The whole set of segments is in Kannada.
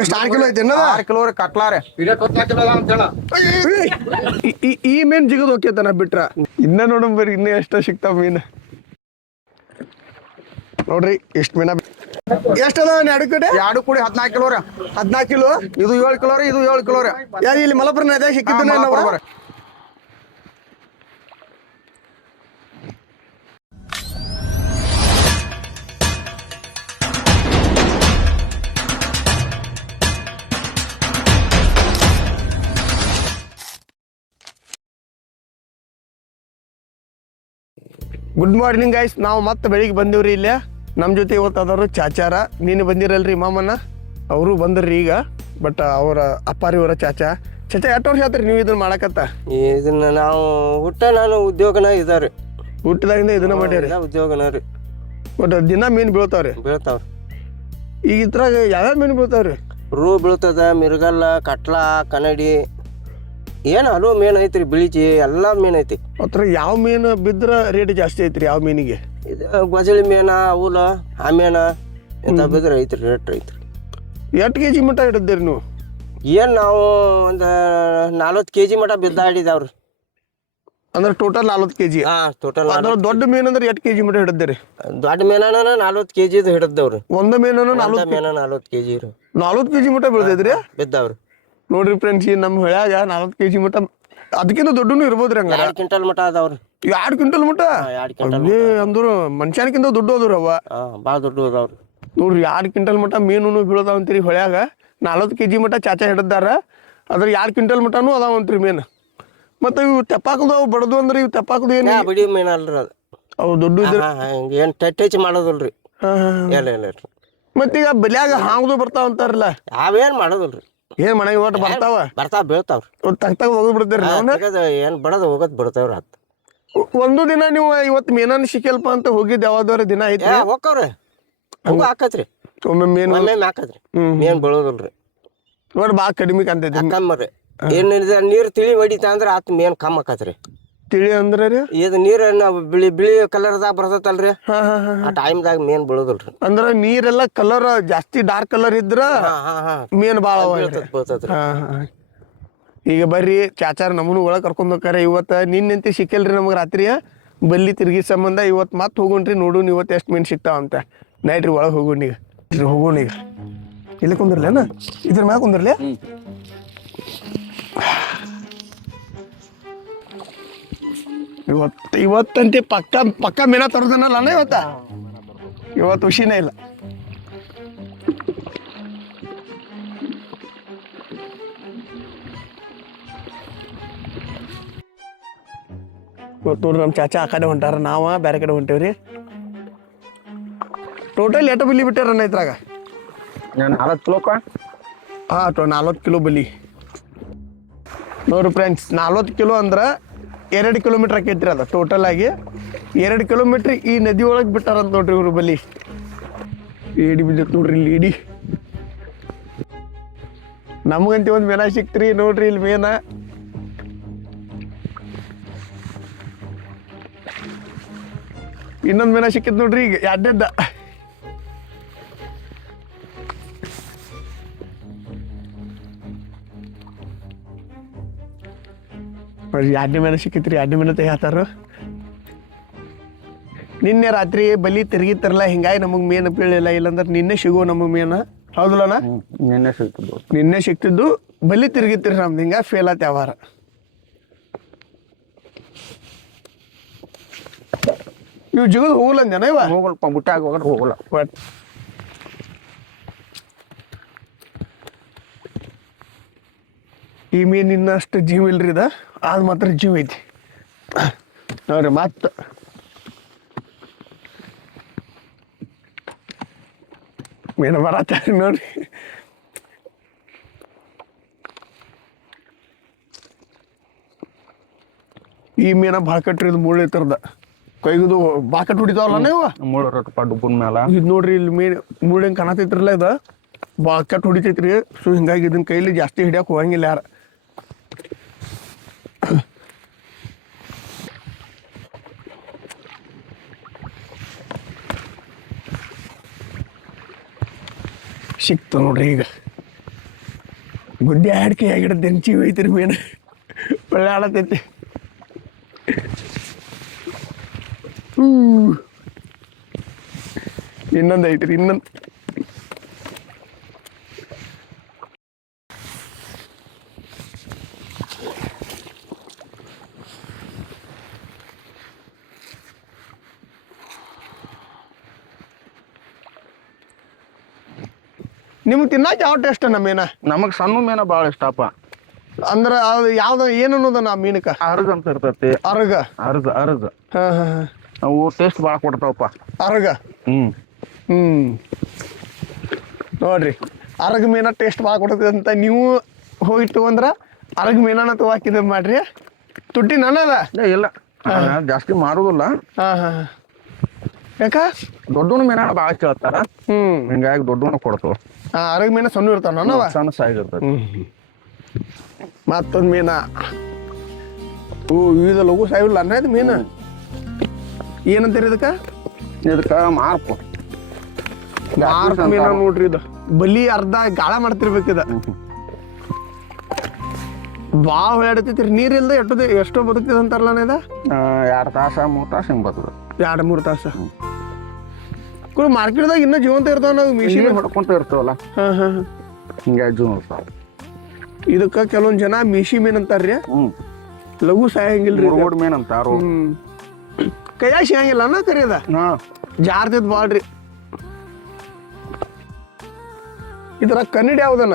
ಎಷ್ಟು 6 ಕಿಲೋ ಐತಿ 6 ಕಿಲೋ ರೀ ಕಟ್ಲಾರೆ ಈ ಮೀನ್ ಜಿಗದ್ ಹೋಗ್ಯತನ ಬಿಟ್ರ ಇನ್ನ ನೋಡಮ್ ಬರ್ರಿ ಇನ್ನ ಎಷ್ಟ ಸಿಗ್ತಾವ ಮೀನ್ ನೋಡ್ರಿ ಎಷ್ಟ್ ಮೀನ ಎಷ್ಟ ಅದ ಎರಡು ಕಡೆ 2 ಕೂಡಿ 14 ಕಿಲೋ ರೀ 14 ಕಿಲೋ ಇದು 7 ಕಿಲೋ ರೀ ಇದು 7 ಕಿಲೋ ರೀ ಇಲ್ಲಿ ಮಲಪುರ ನದಿಯಾಗ ಸಿಕ್ಕಿದ್ದು ಗುಡ್ ಮಾರ್ನಿಂಗ್ ಗೈಸ್ ನಾವು ಮತ್ತೆ ಬೆಳಿಗ್ಗೆ ಬಂದಿವ್ರಿ ಇಲ್ಲೇ ನಮ್ಮ ಜೊತೆ ಇವತ್ತು ಅದಾರು ಚಾಚಾರ ನೀನು ಬಂದಿರಲ್ರಿ ಮಾಮನ ಅವರು ಬಂದ್ರಿ ಈಗ ಬಟ್ ಅವರ ಅಪ್ಪಾರಿ ಅವರ ಚಾಚಾ ಎಷ್ಟು ವರ್ಷ ಆತ್ರಿ ನೀವು ಇದನ್ನ ಮಾಡಕತ್ತ ಇದನ್ನ ನಾವು ನಾನು ಉದ್ಯೋಗನ ಇದಾರೆ ಹುಟ್ಟಿದಾಗಿಂದ ಇದನ್ನ ಮಾಡ್ಯಾರಿ ಉದ್ಯೋಗನ ರೀ ಬಟ್ ದಿನ ಮೀನು ಬೀಳ್ತಾವ್ರಿ ಈಗ ಇದ್ರಾಗ ಯಾವ್ಯಾವ ಮೀನು ಬೀಳ್ತಾವ್ರಿ ರೂ ಬೀಳ್ತದ ಮಿರ್ಗಲ್ಲ ಕಟ್ಲ ಕನ್ನಡಿ ಏನು ಹಲವು ಮೀನು ಐತ್ರಿ ಬಿಳಿಜಿ ಎಲ್ಲ ಮೀನು ಐತಿ ಅತ್ರ ಯಾವ ಮೀನು ಬಿದ್ರ ರೇಟ್ ಜಾಸ್ತಿ ಐತ್ರಿ ಯಾವ ಮೀನಿಗೆ ಇದು ಗೊಜಳಿ ಮೀನ ಅವಲ ಆ ಮೀನ ಇಂಥ ಬಿದ್ರೆ ಐತ್ರಿ ರೇಟ್ ಐತ್ರಿ ಎಷ್ಟು ಕೆಜಿ ಮಟ್ಟ ಹಿಡಿದ್ರಿ ನೀವು ಏನು ನಾವು ಒಂದು 40 kg ಮಟ ಬಿದ್ದಾಡಿದಾವ್ರಿ ಅಂದ್ರೆ ಟೋಟಲ್ 40 kg ಟೋಟಲ್ ದೊಡ್ಡ ಮೀನು ಅಂದ್ರೆ 8 kg ಮಟ್ಟ ಹಿಡಿದ್ರಿ ದೊಡ್ಡ ಮೀನನ 40 kg ಹಿಡಿದವ್ರಿ ಒಂದು ಮೀನನ್ನು 40 kg ರೀ 40 kg ಮಟ್ಟ ಬೀಳ್ತೈತ್ರಿ ಬಿದ್ದಾವ್ರಿ ನೋಡ್ರಿ ಫ್ರೆಂಡ್ಸ್ ಈ ನಮ್ಮ ಹೊಳ್ಯಾಗ 40 kg ಮಟ್ಟ ಅದಕ್ಕಿಂತ ದೊಡ್ಡನು ಇರ್ಬೋದ್ರಿ ಹಂಗ 2 ಕ್ವಿಂಟಲ್ ಮಟ ಅದಾವ್ರಿ 2 ಕ್ವಿಂಟಲ್ ಮಟ್ಟ ಅಂದ್ರು ಮನುಷ್ಯನಕ್ಕಿಂತ ದೊಡ್ಡ ಹೋದ್ರು ಅವ ಭಾಳ ದೊಡ್ಡ ಅದಾವ್ರಿ ನೋಡ್ರಿ 2 ಕ್ವಿಂಟಲ್ ಮಟ್ಟ ಮೀನು ಬೀಳದಾವಂತೀರಿ ಹೊಳ್ಯಾಗ 40 kg ಮಟ್ಟ ಚಾಚಾ ಹಿಡಿದಾರ ಅದ್ರ 2 ಕ್ವಿಂಟಲ್ ಮಟನೂ ಅದಾವಂತ್ರಿ ಮೀನು ಮತ್ತೆ ಇವು ತೆಪ್ಪಾಕದು ಅವು ಬಡದು ಅಂದ್ರೆ ಇವು ತೆಪ್ಪಾಕದು ಏನು ಬಿಡಿ ಮೀನು ಅಲ್ರಿ ಅದು ಅವು ದೊಡ್ಡ ಏನು ಟಚ್ ಮಾಡೋದಿಲ್ರಿ ಇಲ್ಲ ಮತ್ತೀಗ ಬಲ್ಯಾಗ ಹಾವ್ದು ಬರ್ತಾವ ಅಂತಾರಲ್ಲ ಅವೇನು ಮಾಡೋದಿಲ್ರಿ ಏನ್ ಮನೆಗೆ ಒಟ್ಟು ಬರ್ತಾವ ಬೀಳ್ತಾವ್ರಿ ತಗ್ತಾಗ ಹೋಗಿ ಬಿಡ್ತೀರಿ ಏನು ಬಡದು ಹೋಗೋದು ಬಿಡ್ತಾವ್ರಿ ಹತ್ತು ಒಂದು ದಿನ ನೀವು ಇವತ್ತು ಮೀನನ್ನು ಸಿಕ್ಕಲ್ಪ ಅಂತ ಹೋಗಿದ್ದು ಯಾವ್ದಾರ ದಿನ ಐತ್ರಿ ಹೋಗ್ತಾವ್ರಿ ಹಂಗ ಹಾಕತ್ರಿ ಒಮ್ಮೆ ಮೀನು ಹಾಕತ್ರಿ ಮೇನ್ ಬೀಳೋದಿಲ್ರಿ ನೋಡಿ ಭಾಳ ಕಡಿಮೆ ಕಾಣ್ತೈತಿ ಕಮ್ಮರಿ ಏನಿದೆ ನೀರು ತಿಳಿ ಹೊಡಿತ ಅಂದ್ರೆ ಆತ್ ಮೇನ್ ಕಮ್ಮ ಆಕತ್ರಿ ತಿಳಿ ಅಂದ್ರೆ ರೀ ಇದು ನೀರು ಬಿಳಿ ಬಿಳಿ ಕಲರ್ದಾಗ ಬರ್ತೈತಲ್ರಿ ಆ ಟೈಮ್ದಾಗ ಮೇನ್ ಬೀಳೋದಿಲ್ರಿ ಅಂದ್ರ ನೀರೆಲ್ಲ ಕಲರ್ ಜಾಸ್ತಿ ಡಾರ್ಕ್ ಕಲರ್ ಇದ್ರ ಮೀನ್ ಭಾಳ ಬೀಳ್ತೈತ್ರಿ ಈಗ ಬರ್ರಿ ಚಾಚಾರ ನಮ್ಮನ್ನು ಒಳಗೆ ಕರ್ಕೊಂಡ್ ಹೋಗ್ತಾರೆ ಇವತ್ತು ನಿನ್ನಂತೆ ಸಿಕ್ಕಲ್ರಿ ನಮಗೆ ರಾತ್ರಿ ಬಲ್ಲಿ ತಿರುಗಿ ಸಂಬಂಧ ಇವತ್ತು ಮತ್ತೆ ಹೋಗೋಣ್ರಿ ನೋಡೋಣ ಇವತ್ತು ಎಷ್ಟು ಮೀನು ಸಿಗ್ತಾವ ಅಂತ ನೈಟ್ ರೀ ಒಳಗೆ ಹೋಗೋಣ ಈಗ ಇಲ್ಲಿ ಕುಂದಿರ್ಲೇನ ಇದ್ರ ಮ್ಯಾಗ ಕುಂದಿರ್ಲಿ ಇವತ್ತಂತೆ ಪಕ್ಕ ಮೀನ ತರೋದನಲ್ಲ ಇವತ್ತು ಖುಷಿನೇ ಇಲ್ಲ ಇವತ್ತು ನೋಡ್ರಿ ನಮ್ಮ ಚಾಚಾ ಆ ಕಡೆ ಹೊಂಟಾರ ನಾವು ಬೇರೆ ಕಡೆ ಹೊಂಟೇವ್ರಿ ಟೋಟಲ್ ಎಷ್ಟು ಬಲಿ ಬಿಟ್ಟಾರ ಇದ್ರಾಗ 40 ಕಿಲೋಕ್ಕ 40 ಕಿಲೋ ಬಲಿ ನೋಡ್ರಿ ಫ್ರೆಂಡ್ಸ್ 40 ಕಿಲೋ ಅಂದ್ರೆ 2 ಕಿಲೋಮೀಟ್ರ್ ಆಕೈತ್ರಿ ಅದು ಟೋಟಲ್ ಆಗಿ 2 ಕಿಲೋಮೀಟ್ರ್ ಈ ನದಿ ಒಳಗೆ ಬಿಟ್ಟಾರಂತ ನೋಡ್ರಿ ಇವ್ರು ಬಲಿ ಏಡಿ ಬಿದ್ದೈತೆ ನೋಡ್ರಿ ಇಲ್ಲಿ ಇಡಿ ನಮಗಂತ ಒಂದು ಮೀನ ಸಿಕ್ತ್ರಿ ನೋಡ್ರಿ ಇಲ್ಲಿ ಮೀನ ಇನ್ನೊಂದು ಮೀನ ಸಿಕ್ಕಿತ್ ನೋಡ್ರಿ ಈಗ ಎಡ್ಡೆದ್ದ ಎರಡನೇ ಮೀನ ಸಿಕ್ಕಿತ್ರಿ 2 ಮೀನ ತೆಗಿತಾರ ನಿನ್ನೆ ರಾತ್ರಿ ಬಲಿ ತಿರುಗಿತ್ತಾರಲ್ಲ ಹಿಂಗಾಗಿ ನಮಗೆ ಮೀನು ಬೀಳಿಲ್ಲ ಇಲ್ಲಾಂದ್ರೆ ನಿನ್ನೆ ಸಿಗೋ ನಮಗೆ ಮೀನ ಹೌದಲ್ಲಣ್ಣ ನಿನ್ನೆ ಸಿಕ್ತಿದ್ದು ಬಲಿ ತಿರುಗಿತ್ರಿ ನಮ್ದು ಹಿಂಗ ಫೇಲ್ ಆತ ಯಾವಾರ ಇವು ಜಿಗದ್ ಹೋಗಲ್ಲ ಜನ ಇವ ಹೋಗಲ್ಪ ಬುಟ್ಟಾಗ ಹೋಗಲ್ಲ ಹೋಗಲ್ಲ ಈ ಮೀನಿನ ಅಷ್ಟು ಜೀವ ಇಲ್ರಿ ಇದ ಅದು ಮಾತ್ರ ಜೀವ ಐತಿ ನೋಡ್ರಿ ಮತ್ತೆ ಮೀನು ಬರತ್ತಾರೆ ನೋಡ್ರಿ ಈ ಮೀನ ಭಾಳ ಕಟ್ರಿ ಇದು ಮುಳ್ಳು ಐತರದ ಕೈಗಿದು ಭಾಳ ಕಟ್ಟು ಹೊಡಿತಾವಲ್ಲ ನೀವು ಡುಬ್ಬನ ಮ್ಯಾಲ ಇದು ನೋಡ್ರಿ ಇಲ್ಲಿ ಮೀನು ಮುಳ್ಳು ಹೆಂಗೆ ಕಾಣತೈತ್ರಲ್ಲ ಇದು ಭಾಳ ಕಟ್ಟು ಹೊಡಿತೈತ್ರಿ ಸೊ ಹಿಂಗಾಗಿ ಇದನ್ನ ಕೈಲಿ ಜಾಸ್ತಿ ಹಿಡಿಯಕ್ಕೆ ಹೋಗಂಗಿಲ್ಲ ಯಾರು ಸಿಕ್ತು ನೋಡ್ರಿ ಈಗ ಗುಡ್ಡೆ ಹಾಡ್ಕೆ ಆಗಿಡ ದಂಚಿ ಹೋಯ್ತಿರಿ ಮೀನು ಒಳ್ಳೆ ಆಡತೈತಿ ಇನ್ನೊಂದು ಐತ್ರಿ ಇನ್ನೊಂದು ನಿಮ್ಗೆ ತಿನ್ನಾಕ ಯಾವ ಟೇಸ್ಟ್ ನಮ್ಮ ಮೀನ ನಮಗ್ ಸಣ್ಣ ಮೀನ ಭಾಳ ಇಷ್ಟಪ್ಪ. ಅಂದ್ರ ಅದು ಯಾವ್ದು ಏನು ಅನ್ನೋದನ್ನ ಆ ಮೀನಕ್ಕ ಅರ್ಗ ಅಂತ ಇರ್ತೈತಿ. ಅರಗ ಅರ್ಗ ಅರ್ಗ ಹಾ ಹಾ ಅವು ಟೇಸ್ಟ್ ಭಾಳ ಕೊಡ್ತಾವಪ್ಪ. ಅರಗ ನೋಡ್ರಿ ಅರಗ ಮೀನ ಟೇಸ್ಟ್ ಭಾಳ ಕೊಡ್ತದೆ ಅಂತ ನೀವು ಹೋಗಿಟ್ಟು ಅಂದ್ರ ಅರಗ ಮೀನನ ತಗೋಕಿದ್ ಮಾಡ್ರಿ. ತುಟ್ಟಿ ನನ್ನದ ಇಲ್ಲ ಜಾಸ್ತಿ ಮಾಡುದಿಲ್ಲ. ಹಾ ಹಾ ಯಾಕ ದೊಡ್ಡ ಮೀನ ಭಾಳ ಕೇಳ್ತಾರ. ಹಿಂಗಾಗಿ ದೊಡ್ಡ ಕೊಡ್ತಾವ. ಅರಗ ಮೀನ ಸಣ್ಣ ಇರ್ತಾವ ನನ್ನವ ಸಣ್ಣ ಸೈಜ್ ಇರ್ತೈತಿ. ಮತ್ತೊಂದು ಮೀನ ಇದು ಲಘು ಸಾಯಿಲ್ಲ ಅನ್ನೋದು ಮೀನು ಏನಂತೀರಿ ಇದಕ್ಕ ಮಾರ್ಪು ಮೀನ ನೋಡ್ರಿ ಇದು ಬಲಿ ಅರ್ಧ ಗಾಳ ಮಾಡ್ತಿರ್ಬೇಕಿದ ಭಾಳ ಹೊಳಾಡತೈತ್ರಿ. ನೀರ್ ಇಲ್ದ ಎಷ್ಟೋ ಬದುಕ್ತಿದ ಅಂತಾರಲ್ಲ ಇದ 2 ತಾಸ 3 ತಾಸ ಹಿಂಗ್ ಬರ್ತದ. 2-3 ತಾಸ ಮಾರ್ಕೆಟ್ದಾಗ ಇನ್ನೂ ಜೀವಂತ ಇರ್ತಾವ. ನಾವು ಮಿಷಿನ್ ಹೊಡ್ಕೊಂತ ಇರ್ತವಲ್ಲ ಹಿಂಗಾಗಿ ಜೀವನ ಇರ್ತಾವ. ಇದಕ್ಕ ಕೆಲವೊಂದ್ ಜನ ಮೀಶಿ ಮೀನ್ ಅಂತಾರ್ರಿ. ಲಘು ಸಾಯಂಗಿಲ್ರಿ ಮೀನ್ ಅಂತಾರು. ಕೈಯಾಗ ಸಿಗಂಗಿಲ್ಲ ಅನ್ನ ಕರಿಯದ ಜಾರ್ತಿದ್ ಬಾಳ್ರಿ. ಇದ್ರ ಕನ್ನಡಿ ಯಾವ್ದನ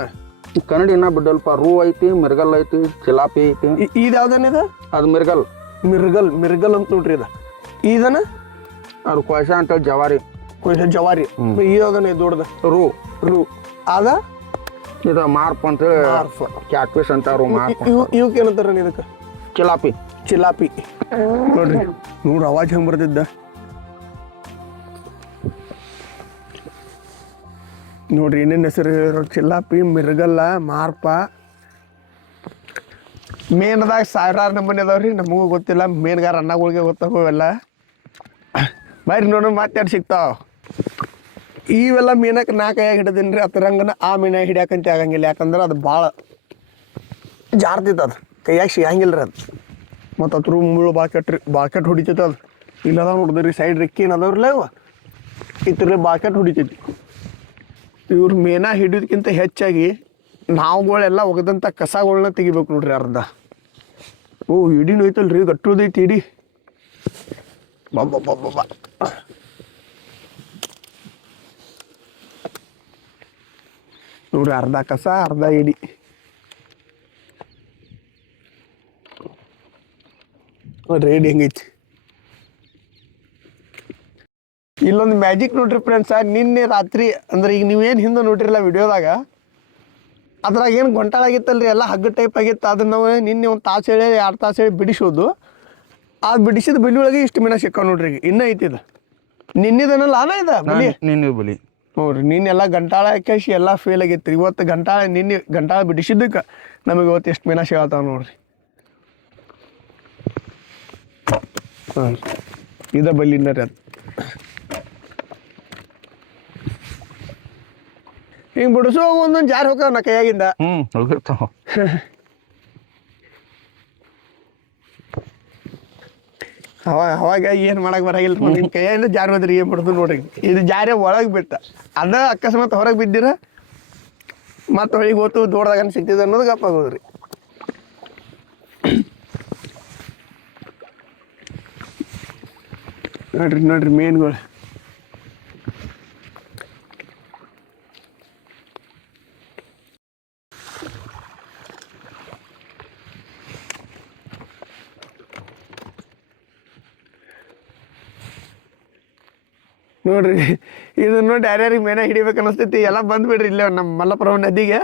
ಕನ್ನಡಿ ಇನ್ನ ಬಿಡ್ಡಲ್ಪ. ರೂ ಐತಿ, ಮಿರ್ಗಲ್ ಐತಿ, ಚಿಲಾಪಿ ಐತಿ. ಇದ್ ಯಾವ್ದನ ಇದು ಅದು ಮಿರ್ಗಲ್ ಮಿರ್ಗಲ್ ಅಂತ ನೋಡ್ರಿ ಇದ. ಇದನ ಅದು ಕೊಯ್ಸ ಅಂತ ಜವಾರಿ ಜವಾರಿ. ಯಾವ್ದನ ದೊಡ್ಡದ ರೂ ಅದ. ಇದ ಮಾರ್ಪ್ ಅಂತೇಳಿ ಕ್ಯಾಟ್ ಫಿಶ್ ಅಂತಾರು. ಇವಕ್ ಏನಂತಾರ ಇದಕ್ಕ ಚಿಲಾಪಿ ನೋಡ್ರಿ. ನೋಡ್ರಿ ಅವಾಜ್ ಹೆಂಗ್ ಬರ್ತಿದ್ದ ನೋಡ್ರಿ. ಏನೇನ್ ಹೆಸರು ಚಿಲಾಪಿ, ಮಿರ್ಗಲ್ಲ, ಮಾರ್ಪ. ಮೇನದಾಗ 1000 ನಮೂನಿ ಅದಾವ್ರಿ. ನಮಗೂ ಗೊತ್ತಿಲ್ಲ, ಮೇನ್ಗಾರ ಅನ್ನಗಳಿಗೆ ಗೊತ್ತಾಗೋವೆಲ್ಲ. ಬರ್ರಿ ನೋಡ್ರಿ ಮಾತಾಡಿ ಸಿಗ್ತಾವ. ಇವೆಲ್ಲ ಮೀನಕ್ಕೆ ನಾ ಕೈಯಾಗ ಹಿಡಿದೀನಿ. ಅದ್ರಂಗನ ಆ ಮೀನಾಗ ಹಿಡಿಯಾಕಂತ ಆಗಂಗಿಲ್ಲ. ಯಾಕಂದ್ರೆ ಅದು ಭಾಳ ಜಾರ್ತಿತ್ತು. ಅದು ಕೈಯಾಗ ಸಿಗಂಗಿಲ್ಲ ರೀ. ಅದು ಮತ್ತು ಅದ್ರ ಮುಳ್ಳು ಬಾಕೆಟ್ ಹೊಡಿತೈತೆ. ಅದು ಇಲ್ಲದ ನೋಡಿದ್ರಿ ಸೈಡ್ ರೆಕ್ಕಿ ಏನದವ್ರಲ್ಲ ಇವ ಇತ್ರ ಬಾಕೆಟ್ ಹೊಡಿತೈತಿ. ಇವ್ರು ಮೀನ ಹಿಡಿಯೋದಕ್ಕಿಂತ ಹೆಚ್ಚಾಗಿ ನಾವುಗಳೆಲ್ಲ ಒಗದಂಥ ಕಸಗಳನ್ನ ತೆಗಿಬೇಕು ನೋಡ್ರಿ ಅರ್ಧ. ಹಿಡಿನೂ ಐತಲ್ರಿ, ಗಟ್ಟುದೈತಿ ಹಿಡಿ. ಬಾಬಾ ನೋಡ್ರಿ, ಅರ್ಧ ಕಸ ಅರ್ಧ ಹಿಡಿ. ನೋಡ್ರಿ ಹಿಡಿ ಹೆಂಗೈತಿ. ಇಲ್ಲೊಂದು ಮ್ಯಾಜಿಕ್ ನೋಡ್ರಿ ಫ್ರೆಂಡ್ಸ. ನಿನ್ನೆ ರಾತ್ರಿ ಅಂದ್ರೆ ಈಗ ನೀವೇನು ಹಿಂದೆ ನೋಡ್ರಿಲ್ಲ ವಿಡಿಯೋದಾಗ, ಅದ್ರಾಗ ಏನು ಗೊಂಟಾಳಾಗಿತ್ತಲ್ರಿ, ಎಲ್ಲ ಹಗ್ಗ ಟೈಪ್ ಆಗಿತ್ತು. ಅದನ್ನ ನಾವು ನಿನ್ನೆ 1 ತಾಸು ಹೇಳಿ 2 ತಾಸು ಹೇಳಿ ಬಿಡಿಸೋದು. ಅದು ಬಿಡಿಸಿದ ಬಲಿ ಒಳಗೆ ಇಷ್ಟು ಮೀನ ಸಿಕ್ಕಾವ ನೋಡ್ರಿ. ಈಗ ಇನ್ನೂ ಐತಿದ. ನಿನ್ನಿದನಲ್ಲ ಆನ ಇದ ಬಲಿ. ನಿನ್ನೆ ಬಲಿ ನೋಡ್ರಿ. ನಿನ್ನೆಲ್ಲ ಗಂಟಾಳ ಹಾಕಿ ಎಲ್ಲ ಫೇಲ್ ಆಗೈತ್ರಿ. ಇವತ್ತು ನಿನ್ನೆ ಗಂಟಾಳ ಬಿಡಿಸಿದ್ದಕ್ಕೆ ನಮಗೆ ಇವತ್ತು ಎಷ್ಟು ಮೀನ ಸಿಗತ್ತಾವ ನೋಡ್ರಿ. ಇದ ಬಲಿನ ರೀ. ಅದು ಹಿಂಗೆ ಬಿಡಿಸೋ ಒಂದೊಂದು ಜಾರಿ ಹೋಗ್ತಾವ ನಾ ಕೈಯಾಗಿಂದ. ಹೋಗಿರ್ತಾವ. ಅವಾಗ ಏನು ಮಾಡಕ್ ಬರಾಗಿಲ್ಲ. ನಿಮ್ಮ ಕೈಯಿಂದ ಜಾರಿ ಹೋದ್ರಿ ಏನು ಬಿಡ್ದು ನೋಡ್ರಿ. ಇದು ಜಾರಿ ಒಳಗೆ ಬಿಟ್ಟ ಅದ ಅಕಸ್ಮಾತ್ ಹೊರಗೆ ಬಿದ್ದಿರ ಮತ್ತೆ ಹೊಳಿಗೆ ಹೋತು ದೊಡ್ಡದಾಗ ಸಿಗ್ತಿದೆ ಅನ್ನೋದು ಗಪ್ಪ ಆಗೋದ್ರಿ. ನೋಡ್ರಿ ಮೀನುಗಳು. ನೋಡ್ರಿ ಇದು ನೋಡಿ ಯಾರ್ಯಾರಿಗೆ ಮೇನ ಹಿಡಿಬೇಕು ಅನಿಸ್ತೈತಿ ಎಲ್ಲ ಬಂದ್ಬಿಡ್ರಿ ಇಲ್ಲೇ ನಮ್ಮ ಮಲ್ಲಪುರ ನದಿಗೆ.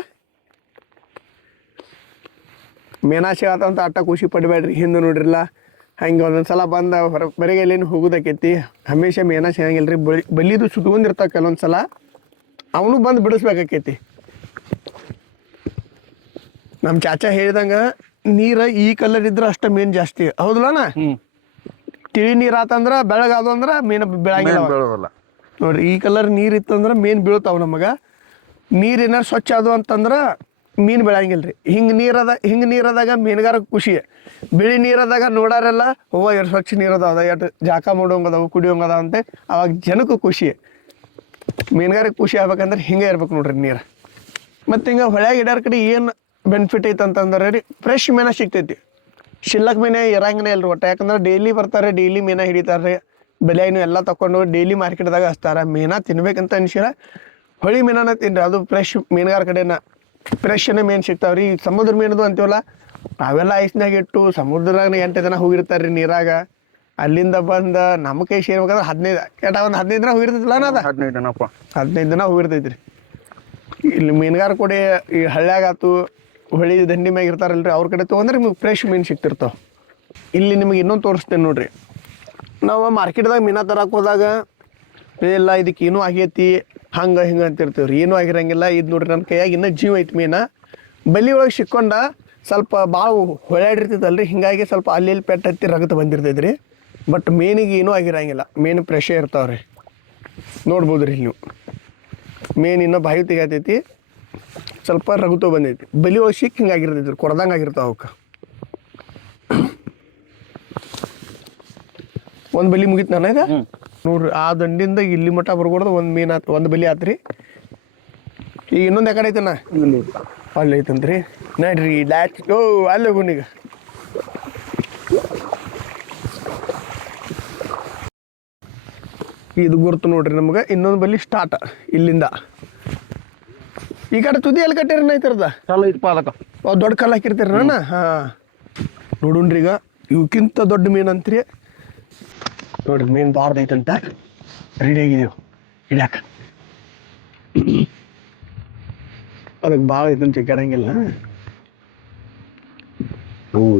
ಮೇನಾ ಸಿಗತ್ತ ಅಂತ ಅಟ್ಟ ಖುಷಿ ಪಡಬೇಡ್ರಿ. ಹಿಂದೆ ನೋಡ್ರಿಲ್ಲ ಹಂಗೆ ಒಂದೊಂದ್ಸಲ ಬಂದ ಬರಿಗೈಲೇನು ಹೋಗೋದಕ್ಕೈತಿ. ಹಮೇಶ ಮೇನಾ ಸಿಗಂಗಿಲ್ಲ ರೀ. ಬಲಿದು ಸುತ್ಕೊಂಡಿರ್ತಾವ ಕೆಲವೊಂದ್ಸಲ, ಅವನು ಬಂದು ಬಿಡಿಸ್ಬೇಕಾಕೈತಿ. ನಮ್ಮ ಚಾಚಾ ಹೇಳಿದಂಗೆ ನೀರು ಈ ಕಲರ್ ಇದ್ರೆ ಅಷ್ಟ ಮೀನು ಜಾಸ್ತಿ. ಹೌದಲ್ಲಣ್ಣ? ತಿಳಿ ನೀರು ಆತಂದ್ರೆ ಬೆಳಗಾದು ಅಂದ್ರೆ ಮೀನು ಬೆಳಗಿಲ್ಲ ನೋಡ್ರಿ. ಈ ಕಲರ್ ನೀರು ಇತ್ತಂದ್ರೆ ಮೀನು ಬೀಳ್ತಾವ ನಮಗೆ. ನೀರು ಏನಾರು ಸ್ವಚ್ಛ ಅದು ಅಂತಂದ್ರೆ ಮೀನು ಬೆಳಂಗಿಲ್ಲ ರೀ. ಹಿಂಗೆ ನೀರದಾಗ ಮೀನುಗಾರಕ್ಕೆ ಖುಷಿ. ಬಿಳಿ ನೀರದಾಗ ನೋಡಾರೆಲ್ಲ ಎಷ್ಟು ಸ್ವಚ್ಛ ನೀರದಾವ, ಎಷ್ಟು ಜಾಕ ಮಾಡೋಂಗದಾವು, ಕುಡಿಯೋಂಗದಾವ ಅಂತ ಅವಾಗ ಜನಕ್ಕೂ ಖುಷಿ. ಮೀನುಗಾರಕ್ಕೆ ಖುಷಿ ಆಗ್ಬೇಕಂದ್ರೆ ಹಿಂಗೆ ಇರ್ಬೇಕು ನೋಡ್ರಿ ನೀರು. ಮತ್ತು ಹಿಂಗೆ ಹೊಳ್ಯಾಗ ಇಡೋರ ಕಡೆ ಏನು ಬೆನಿಫಿಟ್ ಐತೆ ಅಂತಂದ್ರೆ ರೀ, ಫ್ರೆಶ್ ಮೀನ ಸಿಗ್ತೈತಿ. ಶಿಲ್ಲಕ್ ಮೀನೇ ಇರಂಗನೇ ಇಲ್ರಿ ಒಟ್ಟು. ಯಾಕಂದ್ರೆ ಡೈಲಿ ಬರ್ತಾರೆ, ಡೈಲಿ ಮೀನ ಹಿಡಿತಾರೆ, ಬೆಲೆಯನ್ನು ಎಲ್ಲ ತಗೊಂಡು ಡೈಲಿ ಮಾರ್ಕೆಟ್ದಾಗ ಹಚ್ತಾರೆ. ಮೀನ ತಿನ್ಬೇಕಂತ ಅನ್ಸಿರ ಹೊಳಿ ಮೀನನ ತಿನ್ರಿ, ಅದು ಫ್ರೆಶ್ ಮೀನುಗಾರ ಕಡೆನ ಫ್ರೆಶ್ನೇ ಮೀನು ಸಿಗ್ತಾವೆ ರೀ. ಸಮುದ್ರ ಮೀನದು ಅಂತೀವಲ್ಲ ಅವೆಲ್ಲ ಐಸ್ನಾಗ ಇಟ್ಟು ಸಮುದ್ರದಾಗ 8 ದಿನ ಹೋಗಿರ್ತಾರೆ ರೀ ನೀರಾಗ. ಅಲ್ಲಿಂದ ಬಂದು ನಮ್ಮ ಕೈ ಸೇರ್ಬೇಕಂದ್ರೆ 15 ಒಂದು 15 ದಿನ ಹೋಗಿರ್ತೈತಿಲ್ಲ ಅದ 15 ದಿನಪ್ಪ. 15 ದಿನ ಹೋಗಿರ್ತೈತಿ ರೀ. ಇಲ್ಲಿ ಮೀನುಗಾರ ಕೊಡಿ ಈ ಹಳ್ಳ್ಯಾಗಾತು ಹೊಳಿ ದಂಡಿ ಮ್ಯಾಗ ಇರ್ತಾರಲ್ರಿ, ಅವ್ರ ಕಡೆ ತೊಗೊಂಡ್ರೆ ನಿಮ್ಗೆ ಫ್ರೆಶ್ ಮೀನು ಸಿಗ್ತಿರ್ತಾವೆ. ಇಲ್ಲಿ ನಿಮಗೆ ಇನ್ನೊಂದು ತೋರಿಸ್ತೇನೆ ನೋಡ್ರಿ. ನಾವು ಮಾರ್ಕೆಟ್ದಾಗ ಮೀನ ತರಕ್ಕೆ ಹೋದಾಗ ಇಲ್ಲ ಇದಕ್ಕೆ ಏನೂ ಆಗೈತಿ ಹಂಗೆ ಹಿಂಗೆ ಅಂತಿರ್ತೀವಿ ರೀ. ಏನೂ ಆಗಿರಂಗಿಲ್ಲ. ಇದು ನೋಡ್ರಿ ನನ್ನ ಕೈಯಾಗ ಇನ್ನೂ ಜೀವ ಐತಿ ಮೀನ. ಬಲಿ ಒಳಗೆ ಸಿಕ್ಕೊಂಡ ಸ್ವಲ್ಪ ಭಾಳ ಹೊಳ್ಯಾಡಿರ್ತೈತಲ್ರಿ, ಹಿಂಗಾಗಿ ಸ್ವಲ್ಪ ಅಲ್ಲಿ ಪೆಟ್ಟು ಹತ್ತಿ ರಗತ ಬಂದಿರ್ತೈತಿ ರೀ. ಬಟ್ ಮೀನಿಗೆ ಏನೂ ಆಗಿರಂಗಿಲ್ಲ, ಮೀನು ಫ್ರೆಶೇ ಇರ್ತಾವೆ ರೀ. ನೋಡ್ಬೋದು ರೀ ನೀವು, ಮೀನು ಇನ್ನೂ ಬಾಯಿ ತೆಗಿತೈತಿ, ಸ್ವಲ್ಪ ರಗುತೋ ಬಂದೈತಿ. ಬಲಿ ಒಳಗೆ ಸಿಕ್ಕ ಹಿಂಗಾಗಿರ್ತೈತಿ ರೀ, ಕೊಡ್ದಂಗೆ ಆಗಿರ್ತಾವೆ ಅವಕ್ಕೆ. ಒಂದು ಬಲಿ ಮುಗೀತು ನನಗ ನೋಡ್ರಿ. ಆ ದಂಡಿಂದ ಇಲ್ಲಿ ಮಟ್ಟ ಬರ್ಕೊಡ್ದು ಒಂದು ಮೀನು ಆತು, ಒಂದು ಬಲಿ ಆತ್ರಿ. ಈಗ ಇನ್ನೊಂದು ಯಾಕಡೆ ಐತನ ಅಲ್ಲಿ ಐತಂತ್ರಿ. ನೋಡ್ರಿ ಲ್ಯಾಚ್ ಅಲ್ಲಿ ಹೋಗುನೀಗ. ಇದು ಗುರ್ತು ನೋಡ್ರಿ ನಮ್ಗೆ. ಇನ್ನೊಂದು ಬಲಿ ಸ್ಟಾರ್ಟ್ ಇಲ್ಲಿಂದ. ಈ ಕಡೆ ತುದಿ ಎಲ್ಲಿ ಕಟ್ಟಿರಿ ಐತಿರದ ಚಲೋ ಐತಪ್ಪ ಅದಕ್ಕೆ. ದೊಡ್ಡ ಕಲ್ಲು ಹಾಕಿರ್ತೀರಿ ನಾನು. ಹಾಂ ನೋಡುಣ್ರಿ, ಈಗ ಇವಕ್ಕಿಂತ ದೊಡ್ಡ ಮೀನು ಅಂತ್ರಿ. ನೋಡ್ರಿ ಮೀನು ಬಾರ್ದೈತಂತ ರೆಡಿ ಆಗಿದೀವಿ ಹಿಡ್ಯಾಕ. ಅದಕ್ಕೆ ಭಾಳ ಐತಂತ ಕೆಡಂಗಿಲ್ಲ.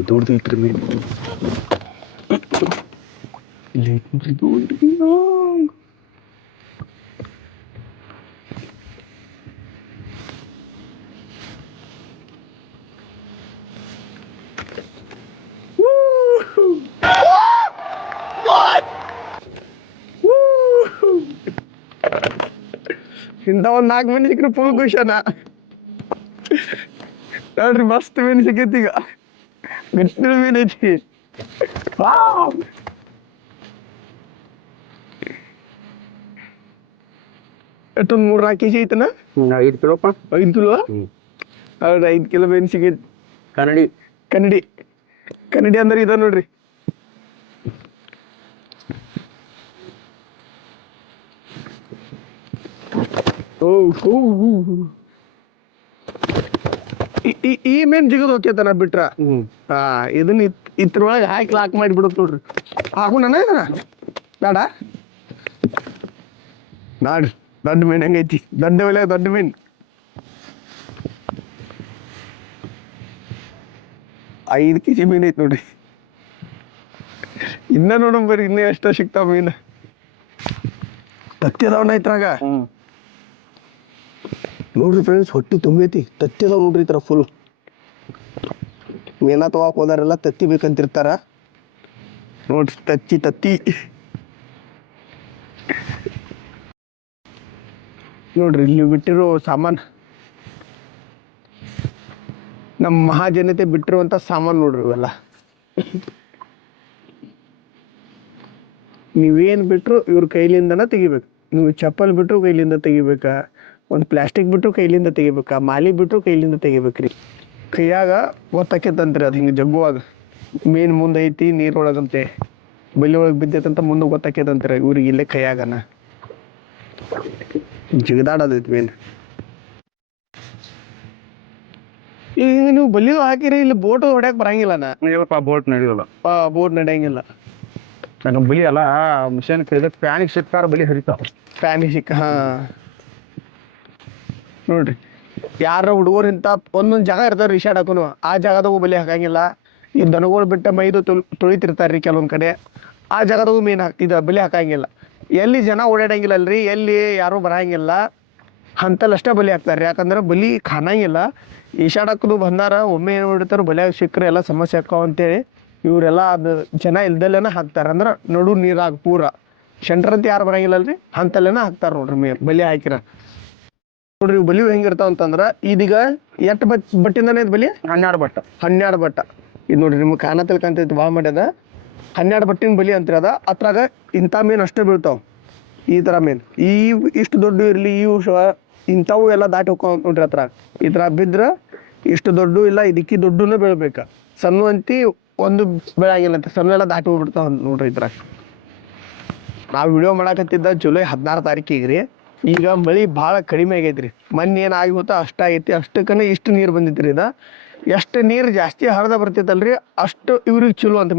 ದೊಡ್ಡದೈತ್ರಿ ಮೀನು. ಇಲ್ಲಿ ಐತ್ರಿ ದೊಡ್ಡ. ಇಂಥ ಒಂದು 4 ಮೀನು ಸಿಕ್ಕರೆ ಫುಲ್ ಖುಷಿನ ನೋಡ್ರಿ. ಮಸ್ತ್ ಮೀನು ಸಿಕ್ಕೈತಿ ಈಗ, ಗಟ್ಟಿನ ಮೀನು ಐತಿ. ಎಷ್ಟೊಂದು 3-4 kg ಐತನ? 5 ಕಿಲೋಪ್ಪ. 5 ಕಿಲೋ? ಹೌದು, 5 ಕಿಲೋ ಮೀನು ಸಿಕ್ಕೈತಿ. ಕನ್ನಡಿ ಅಂದ್ರೆ ಇದ ನೋಡ್ರಿ. ಈ ಮೇನ್ ಜಿಗದ್ ಹೋಗ್ತೈತನ ಬಿಟ್ರ. ಇದನ್ನ ಇದ್ರೊಳಗೆ ಹಾಕಿ ಲಾಕ್ ಮಾಡಿ ಬಿಡುತ್ತ ನೋಡ್ರಿ. ಹಾಕೋಣ ಇದನ್ನ ಬೇಡ. ನಾಡ್ರಿ ದೊಡ್ಡ ಮೀನ್ ಹೆಂಗೈತಿ, ದೊಡ್ಡ ಬೆಲೆ ದೊಡ್ಡ ಮೀನ್. 5 kg ಮೀನ್ ಐತಿ ನೋಡ್ರಿ. ಇನ್ನ ನೋಡಮ್ ಬರ್ರಿ, ಇನ್ನೂ ಎಷ್ಟ ಸಿಗ್ತಾವ ಮೀನು. ತತ್ತಿ ಅದಾವಣ್ಣ ಇದ್ರಾಗ ನೋಡ್ರಿ ಫ್ರೆಂಡ್ಸ್. ಹೊಟ್ಟಿ ತುಂಬೈತಿ, ತತ್ತಿ ಅದಾವ ನೋಡ್ರಿ ಈ ಥರ ಫುಲ್. ಮೀನ ತಗೋಕ್ ಹೋದಾರೆಲ್ಲ ತತ್ತಿ ಬೇಕಂತಿರ್ತಾರ ನೋಡ್ರಿ. ತತ್ತಿ ನೋಡ್ರಿ. ಇಲ್ಲಿ ಬಿಟ್ಟಿರೋ ಸಾಮಾನು, ನಮ್ಮ ಮಹಾಜನತೆ ಬಿಟ್ಟಿರುವಂಥ ಸಾಮಾನು ನೋಡ್ರಿ ಇವೆಲ್ಲ. ನೀವೇನು ಬಿಟ್ಟರು ಇವ್ರ ಕೈಲಿಂದನ ತೆಗಿಬೇಕು. ನೀವು ಚಪ್ಪಲ್ ಬಿಟ್ಟರು ಕೈಲಿಂದ ತೆಗಿಬೇಕಾ, ಒಂದು ಪ್ಲಾಸ್ಟಿಕ್ ಬಿಟ್ಟರು ಕೈಲಿಂದ ತೆಗಿಬೇಕಾ, ಮಾಲಿ ಬಿಟ್ಟರು ಕೈಲಿಂದ ತೆಗಿಬೇಕ್ರಿ. ಕೈಯಾಗ ಗೊತ್ತಾಕೈತಂತ್ರಿ ಅದು ಹಿಂಗೆ ಜಗ್ಗುವಾಗ ಮೀನು ಮುಂದೆ ಐತಿ ನೀರೊಳಗಂತೆ, ಬಲಿ ಒಳಗೆ ಬಿದ್ದೈತಂತ ಮುಂದೆ ಗೊತ್ತಾಕೈತಂತ್ರಿ ಇವ್ರಿಗೆ. ಇಲ್ಲೇ ಕೈಯಾಗನ ಜಿಗದಾಡೋದೈತಿ ಮೀನು. ಈಗ ನೀವು ಬಲಿಯೂ ಹಾಕಿರಿ, ಇಲ್ಲಿ ಬೋಟ್ ಹೊಡ್ಯಾಕ ಬರಂಗಿಲ್ಲನ? ಬೋಟ್ ನಡೆಯೋಲ್ಲ, ಬೋಟ್ ನಡೆಯಂಗಿಲ್ಲ. ನನ್ನ ಬಲಿ ಅಲ್ಲ ಮಿಷನ್ ಪ್ಯಾನಿಗೆ ಸಿಕ್ಕಾರ ಬಲಿ ಹರಿತಾವ. ಪ್ಯಾನಿಗೆ ಸಿಕ್ಕ. ನೋಡ್ರಿ, ಯಾರ ಹುಡುಗರು ಇಂಥ ಒಂದೊಂದು ಜಾಗ ಇರ್ತಾವ್ರಿ ಇಶಾಡ್ ಹಾಕೋನು, ಆ ಜಾಗದಾಗೂ ಬಲಿ ಹಾಕಂಗಿಲ್ಲ. ಈ ದನಗಳು ಬಿಟ್ಟ ಮೈದು ತೊಳಿತಿರ್ತಾರ್ರಿ ಕೆಲವೊಂದು ಕಡೆ, ಆ ಜಾಗದಾಗೂ ಮೀನು ಬಲಿ ಹಾಕಂಗಿಲ್ಲ. ಎಲ್ಲಿ ಜನ ಓಡಾಡಂಗಿಲ್ಲ ಅಲ್ರಿ, ಎಲ್ಲಿ ಯಾರೂ ಬರಂಗಿಲ್ಲ ಅಂತಲ್ಲಿ ಅಷ್ಟೇ ಬಲಿ ಹಾಕ್ತಾರ್ರಿ. ಯಾಕಂದ್ರೆ ಬಲಿ ಕಾಣಂಗಿಲ್ಲ. ಈಶಾಡ್ ಹಾಕೋದು ಬಂದಾರ, ಒಮ್ಮೆ ಏನು ಹೊಡಿತಾರೆ ಬಲಿಯಾಗ ಸಿಕ್ಕರೆ ಎಲ್ಲ ಸಮಸ್ಯೆ ಆಕ್ಕಾವ ಅಂತೇಳಿ ಇವರೆಲ್ಲ ಅದು ಜನ ಇಲ್ದಲ್ಲೇನ ಹಾಕ್ತಾರೆ. ಅಂದ್ರೆ ನಡು ನೀರಾಗ ಪೂರ ಸೆಂಟ್ರ್ ಅಂತ ಯಾರು ಬರಂಗಿಲ್ಲ ಅಲ್ರಿ, ಅಂತಲ್ಲೇನ ಹಾಕ್ತಾರೆ ನೋಡ್ರಿ ಬಲಿ ಹಾಕಿರ. ನೋಡ್ರಿ ಇವು ಬಲಿವು ಹೆಂಗಿರ್ತಾವ ಅಂತಂದ್ರ ಇದೀಗ ಎಷ್ಟು ಬಟ್ಟಿಂದಾನೆ ಇದು ಬಲಿ 12 ಬಟ್ಟ 12 ಬಟ್ಟ. ಇದು ನೋಡ್ರಿ ನಿಮ್ಗೆ ಕಾಣತಲ್ಕಂತೈತಿ ಭಾಳ ಮಾಡ್ಯದ 12 ಬಟ್ಟಿನ ಬಲಿ ಅಂತೀರ ಅದ. ಅದ್ರಾಗ ಇಂಥ ಮೀನು ಅಷ್ಟೇ ಬೀಳ್ತಾವ. ಈ ಥರ ಮೀನು ಇಷ್ಟು ದೊಡ್ಡ ಇರಲಿ ಇವು ಇಂಥವು ಎಲ್ಲ ದಾಟಿ ಹೋಗ್ತಾವ ನೋಡ್ರಿ. ಹತ್ರ ಈ ಥರ ಬಿದ್ರೆ ಇಷ್ಟು ದೊಡ್ಡ ಇಲ್ಲ ಇದಕ್ಕೆ ದೊಡ್ಡನೇ ಬೀಳ್ಬೇಕು. ಸಣ್ಣ ಅಂತಿ ಒಂದು ಬೆಳಗಿಲ್ಲ ಅಂತ ಸಣ್ಣ ಎಲ್ಲ ದಾಟಿ ಹೋಗ್ಬಿಡ್ತಾವ ನೋಡ್ರಿ. ಈ ಥರ ನಾವು ವಿಡಿಯೋ ಮಾಡಕತ್ತಿದ್ದ ಜುಲೈ 16 ತಾರೀಕಿಗೆ ರೀ. ಈಗ ಮಳೆ ಭಾಳ ಕಡಿಮೆ ಆಗೈತ್ರಿ. ಮೊನ್ನೆ ಏನು ಆಗಿ ಹೋತ ಅಷ್ಟ ಆಗೈತಿ. ಅಷ್ಟಕ್ಕನೇ ಇಷ್ಟು ನೀರು ಬಂದಿತ್ತು ರೀ. ಇದು ಎಷ್ಟು ನೀರು ಜಾಸ್ತಿ ಹರಿದ ಬರ್ತೈತಲ್ರಿ ಅಷ್ಟು ಇವ್ರಿಗೆ ಚಲೋ ಅಂತ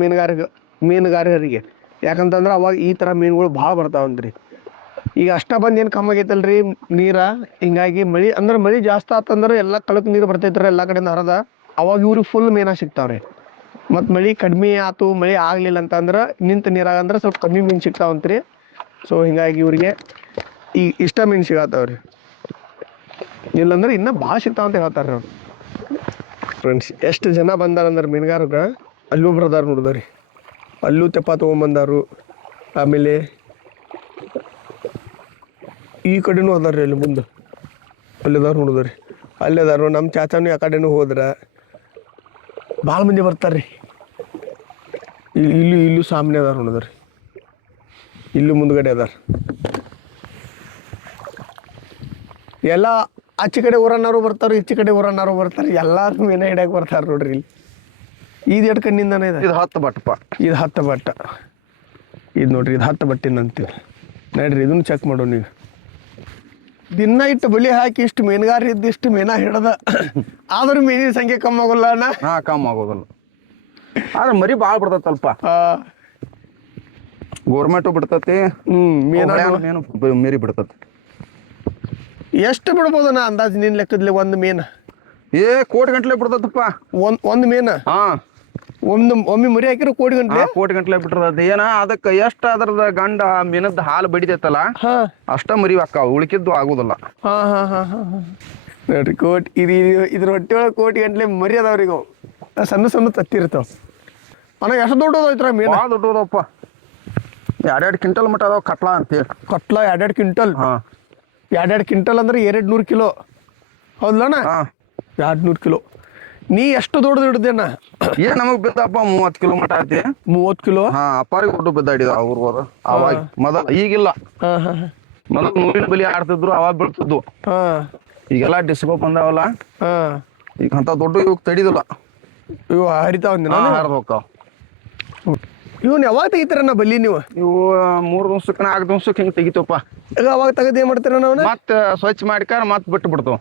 ಮೀನುಗಾರರಿಗೆ. ಯಾಕಂತಂದ್ರೆ ಅವಾಗ ಈ ಥರ ಮೀನುಗಳು ಭಾಳ ಬರ್ತಾವಂತ್ರಿ. ಈಗ ಅಷ್ಟ ಬಂದು ಏನು ಕಮ್ಮಿ ಆಗೈತಲ್ರಿ ನೀರ. ಹಿಂಗಾಗಿ ಮಳೆ ಜಾಸ್ತಿ ಆತಂದ್ರೆ ಎಲ್ಲ ಕಳಕ್ ನೀರು ಬರ್ತೈತ್ರಿ ಎಲ್ಲ ಕಡೆಯಿಂದ ಹರದ. ಅವಾಗ ಇವ್ರಿಗೆ ಫುಲ್ ಮೀನ ಸಿಗ್ತಾವ್ರಿ. ಮತ್ತು ಮಳೆ ಕಡಿಮೆ ಆಯ್ತು ಮಳೆ ಆಗಲಿಲ್ಲ ಅಂತಂದ್ರೆ ನಿಂತ ನೀರಾಗಂದ್ರೆ ಸ್ವಲ್ಪ ಕಮ್ಮಿ ಮೀನು ಸಿಗ್ತಾವಂತ್ರಿ. ಸೊ ಹಿಂಗಾಗಿ ಇವ್ರಿಗೆ ಈಗ ಇಷ್ಟ ಮೀನು ಸಿಗತ್ತವ್ರಿ. ಇಲ್ಲಾಂದ್ರೆ ಇನ್ನೂ ಭಾಳ ಸಿಗ್ತಾವಂತ ಹೇಳ್ತಾರೆ ಅವ್ರು. ಫ್ರೆಂಡ್ಸ್ ಎಷ್ಟು ಜನ ಬಂದಾರಂದ್ರೆ ಮೀನುಗಾರಗೆ ಅಲ್ಲೂ ಬರ್ದಾರ ನೋಡಿದ್ರಿ. ಅಲ್ಲೂ ತೆಪ್ಪ ತೊಗೊಂಬಂದಾರು. ಆಮೇಲೆ ಈ ಕಡೆನೂ ಅದಾರ ರೀ. ಅಲ್ಲಿ ಮುಂದೆ ಅಲ್ಲಿದಾರು ನೋಡಿದ್ರಿ. ಅಲ್ಲಿದಾರು ನಮ್ಮ ಚಾಚಾನು ಆ ಕಡೆನೂ ಹೋದ್ರೆ ಭಾಳ ಮಂದಿ ಬರ್ತಾರೆ ರೀ. ಇಲ್ಲೂ ಸಾಮನೆ ಅದಾರ ನೋಡಿದ್ರಿ. ಇಲ್ಲೂ ಮುಂದ್ಗಡೆ ಅದಾರ. ಎಲ್ಲ ಆಚೆ ಕಡೆ ಊರನ್ನಾರು ಬರ್ತಾರೆ, ಈಚೆ ಕಡೆ ಊರನ್ನಾರು ಬರ್ತಾರೆ. ಎಲ್ಲರೂ ಮೀನ ಹಿಡಿಯಕ್ಕೆ ಬರ್ತಾರೆ ನೋಡ್ರಿ. ಇಲ್ಲಿ ಇದು ಎರಡು ಕಣ್ಣಿಂದನೇ ಇದೆ. ಇದು 10 ಬಟ್ಟಪ್ಪ. ಇದು 10 ಬಟ್ಟ. ಇದು ನೋಡ್ರಿ ಇದು 10 ಬಟ್ಟಿಂದ ಅಂತೀವಿ ನೋಡ್ರಿ. ಇದನ್ನು ಚೆಕ್ ಮಾಡೋ ನೀವು. ದಿನ ಇಟ್ಟು ಬಲಿ ಹಾಕಿ ಇಷ್ಟು ಮೀನುಗಾರ ಇದ್ದಿಷ್ಟು ಮೀನ ಹಿಡ್ದ ಆದ್ರೂ ಮೀನಿನ ಸಂಖ್ಯೆ ಕಮ್ಮಿ ಆಗೋಲ್ಲ ಅಣ್ಣ. ಕಮ್ಮಿ ಆಗೋದಿಲ್ಲ. ಆದ್ರೆ ಮರಿ ಭಾಳ ಬಿಡ್ತೈತಲ್ಪ. ಗೋರ್ಮೆಂಟು ಬಿಡ್ತತಿ. ಮೀನು ಮರಿ ಬಿಡ್ತತಿ. ಎಷ್ಟು ಬಿಡ್ಬೋದಣ್ಣ ಅಂದಾಜು ನಿನ್ನ ಲೆಕ್ಕದಲ್ಲಿ ಒಂದು ಮೀನು? ಕೋಟಿ ಗಂಟ್ಲೆ ಬಿಡ್ತತ್ತಪ್ಪ ಒಂದು ಮೀನು. ಒಮ್ಮೆ ಮರಿ ಹಾಕಿರೋ ಕೋಟಿ ಗಂಟ್ಲೆ. ಕೋಟಿ ಗಂಟ್ಲೆ ಬಿಟ್ಟಿರ್ತದ. ಏನ ಅದಕ್ಕೆ ಎಷ್ಟು ಅದ್ರದ ಗಂಡ ಮೀನದ ಹಾಲು ಬಡಿತೈತಲ್ಲ ಅಷ್ಟ ಮರಿ ಅಕ್ಕಾವ, ಉಳಿಕಿದ್ದು ಆಗುದಿಲ್ಲ. ನೋಡ್ರಿ ಕೋಟಿ ಇದ್ರ ಹೊಟ್ಟೆ ಒಳಗೆ ಕೋಟಿ ಗಂಟ್ಲೆ ಮರಿ ಅದಾವ್ರಿಗ. ಸಣ್ಣ ಸಣ್ಣ ತತ್ತಿರ್ತಾವ. ಅಣ್ಣ ಎಷ್ಟು ದೊಡ್ಡದೈತ್ರ ಮೀನು? ಭಾಳ ದೊಡ್ಡದಪ್ಪ. 2 ಕ್ವಿಂಟಲ್ ಮಟ್ಟ ಅದಾವ ಕಟ್ಲಾ ಅಂತೇಳಿ. ಕಟ್ಲಾ 2 ಕ್ವಿಂಟಲ್. 2 ಕ್ವಿಂಟಲ್ ಅಂದ್ರೆ 200 ಕಿಲೋ ಹೌದಣ್ಣ? 200 ಕಿಲೋ. ನೀ ಎಷ್ಟು ದೊಡ್ಡದು ಹಿಡ್ದೇನ? ನಮಗ್ ಬಿದ್ದಪ್ಪ 30 ಕಿಲೋ ಮಟ್ಟ ಐತಿ. 30 ಕಿಲೋ? ಅಪ್ಪಾರಿಗೆ ಕೊಟ್ಟು ಬಿದ್ದಾಡಿದ ಅವ್ರ ಅವಾಗ. ಮೊದಲ ಈಗಿಲ್ಲ. ಮೊದಲು 100 ಬಲಿ ಆಡ್ತಿದ್ರು, ಅವಾಗ ಬೀಳ್ತಿದ್ವು. ಈಗೆಲ್ಲ ಡಿಸ್ಕೋ ಬಂದಾವಲ್ಲ. ಈಗ ಅಂತ ದೊಡ್ಡ ಇವಾಗ ತಡಿದಿಲ್ಲ. ಇವು ಹರಿತಾವ ಹರಿದು ಹೋಗ್ತಾವ. ಇವನ್ ಯಾವಾಗ ತೆಗಿತಾರಣ್ಣ ಬಲಿ ನೀವು? ಇವು 3 ದಿವ್ಸಕ್ಕೆ 4 ದಿವ್ಸಕ್ಕೆ ಹಿಂಗೆ ತೆಗಿತವಪ್ಪ. ಈಗ ಅವಾಗ ತೆಗದ್ ಏನ್ ಮಾಡ್ತೀರ ನಾವು? ಮತ್ತೆ ಸ್ವಚ್ಛ ಮಾಡಿಕಾರ ಮತ್ತೆ ಬಿಟ್ಟು ಬಿಡ್ತಾವ.